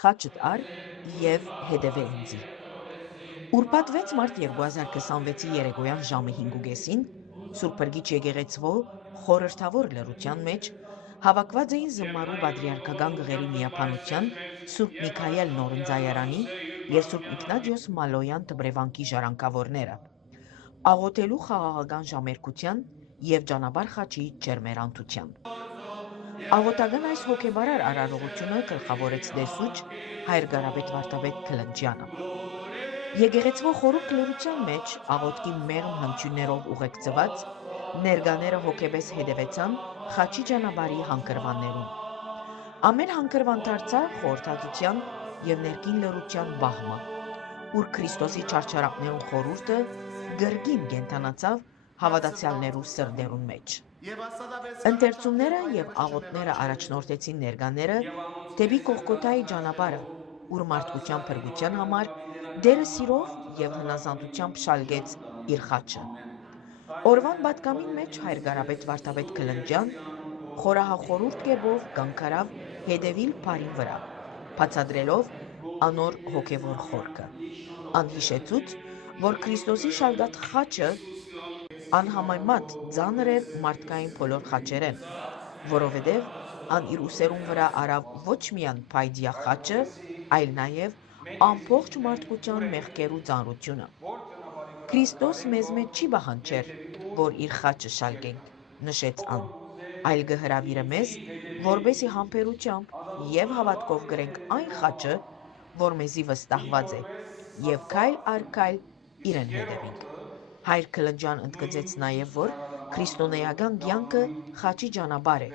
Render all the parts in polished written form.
խաչդ առ եւ հետևե ինձի։ Ուրբաթ 6 մարտ 2026-ի երեկոյան ժամը 5:30 Սուրբ Փրկիչ եկեղեցվո խորհրդավոր լռության մեջ հավաքված էին Զմարու Պատրիարքական Գղերի միապանության Սուրբ Միքայել Նորընձայարանի եւ Սուրբ Իգնատիոս Մալոյան Դբրևանկի ժառանգավորները, աղոթելու խաղաղական ժամերկության եւ ճանապարհ խաչի ջերմերանդության։ Աղոթական այս հոգեբարար արարողությունը գլխավորեց դեսուչ հայր Կարապետ Վարդապետ Քլնջյանը։ Եկեղեցվո խորհուրդ լռության մեջ աղոթքի մեղմ հնչյուններով ուղեկցված ներկաները հոգեպես հետևեցան խաչի ճանապարհի հանգրվաններուն։ Ամեն հանգրվան դարձավ խորհրդածության եւ ներքին լռության բահմը, ուր Քրիստոսի չարչարանքներուն խորհուրդը գրգին կենթանացավ հավատացյալներու սրտերուն մեջ։ Ընթերցումները եւ աղոթները առաջնորդեցին ներկաները դեպի Կողգոթայի ճանապարհը, ուր մարդկության փրկության համար Տերը սիրով եւ հնազանդությամբ շալգեց իր խաչը։ Օրվան պատգամին մեջ հայր Կարապետ Վարդապետ Քլնջյան խորահախորհուրդ կերպով կանգարավ հետևիլ բարին վրա, բացատրելով անոր հոգևոր խորքը։ Անհիշեցուց, որ Քրիստոսի շալգած խաչը անհամեմատ ծանր էր մարդկային բոլոր խաչերեն, որովհետև ան իր ուսերուն վրա արավ ոչ միայն փայդյա խաչը, այլ նաև ամբողջ մարդկության մեղքերու ծանրությունը։ Քրիստոս մեզ մեջ չի պահանջեր, որ իր խաչը շալկենք, նշեց ան, այլ կհրավիրե մեզ, որպեսի համբերությամբ եւ հավատքով գրենք այն խաչը, որ մեզի վստահված է, եւ քայլ առ քայլ իրեն հետևենք։ Հայր Քլնջյան ընդգծեց նաև, որ քրիստոնեական կյանքը խաչի ճանապարհ է,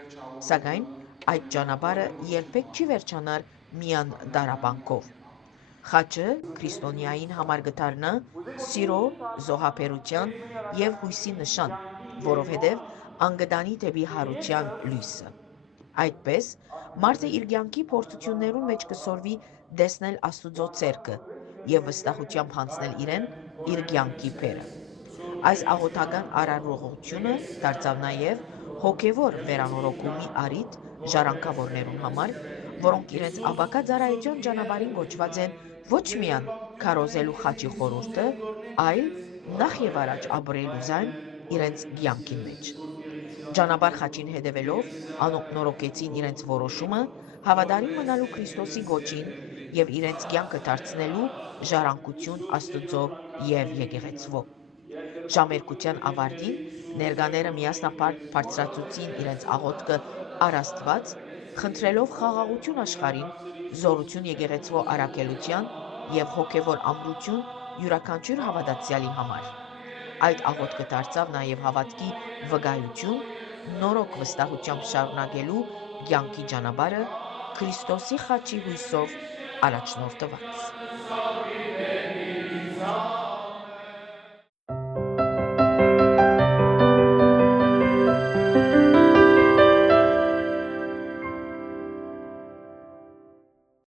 սակայն այդ ճանապարհը երբեք չի վերջանար միայն դարաբանքով։ Խաչը քրիստոնյային համար կդառնա սիրո, զոհաբերության եւ հույսի նշան, որովհետեւ անգդանի դեպի հարության լույսը։ Այդպես մարդը իր կյանքի փորձություններուն մեջ կսորվի տեսնել Աստուծո ցերկը եւ վստահությամբ հանձնել իրեն իր կյանքի բերը։ Այս աղոթական արարողությունը դարձավ նաև հոգևոր վերանորոգումի առիթ ժառանգավորներուն համար, որոնք իրենց ապագա ծառայության ճանապարհին կոչված են ոչ միայն քարոզելու խաչի խորհուրդը, այլ նախ եւ առաջ ապրելու զայն իրենց կյանքին մեջ։ Ճանապարհ խաչին հետևելով անոնք նորոգեցին իրենց որոշումը հավատարիմ մնալու Քրիստոսի գոչին եւ իրենց կյանքը դարձնելու ժառանգություն Աստծո եւ եկեղեցվո։ Ժամերկության ավարտին ներկաները միասնաբար բարձրացուցին իրենց աղոթքը առ Աստված, խնդրելով խաղաղություն աշխարհին, զորություն եկեղեցվո առաքելության եւ հոգևոր ամրություն յուրաքանչյուր հավատացյալի համար։ Այդ աղոթքը դարձավ նաև հավատքի վկայություն, նորոգ վստահությամբ շարունակելու կյանքի ճանապարհը Քրիստոսի խաչի հույսով առաջնորդված։